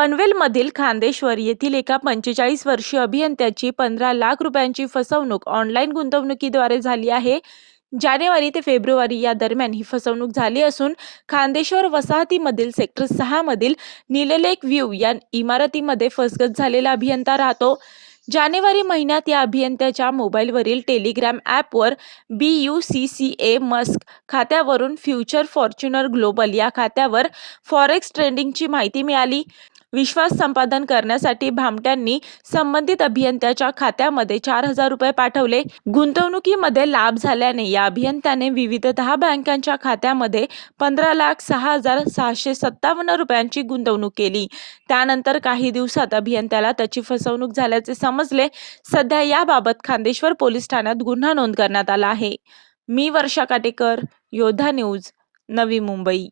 पनवेलमधील खांदेश्वर येथील एका पंचेचाळीस वर्षीय अभियंत्याची पंधरा लाख रुपयांची फसवणूक ऑनलाईन गुंतवणुकीद्वारे झाली आहे. जानेवारी ते फेब्रुवारी या दरम्यान ही फसवणूक झाली असून खांदेश्वर वसाहतीमधील सेक्टर सहामधील नीललेक व्ह्यू या इमारतीमध्ये फसगत झालेला अभियंता राहतो. जानेवारी महिन्यात या अभियंत्याच्या मोबाईलवरील टेलिग्राम ॲपवर B U C C A Musk खात्यावरून फ्युचर फॉर्च्युनर ग्लोबल या खात्यावर फॉरेक्स ट्रेंडिंगची माहिती मिळाली. विश्वास संपादन करण्यासाठी भामट्यांनी संबंधित अभियंत्याच्या खात्यामध्ये चार हजार रुपये पाठवले. गुंतवणुकीमध्ये लाभ झाल्याने या अभियंत्याने विविध दहा बँकांच्या खात्यामध्ये पंधरा लाख सहा हजार सहाशे सत्तावन्न रुपयांची गुंतवणूक केली. त्यानंतर काही दिवसात अभियंत्याला त्याची फसवणूक झाल्याचे समजले. सध्या याबाबत खांदेश्वर पोलीस ठाण्यात गुन्हा नोंद करण्यात आला आहे. मी वर्षा काटेकर योद्धा न्यूज नवी मुंबई.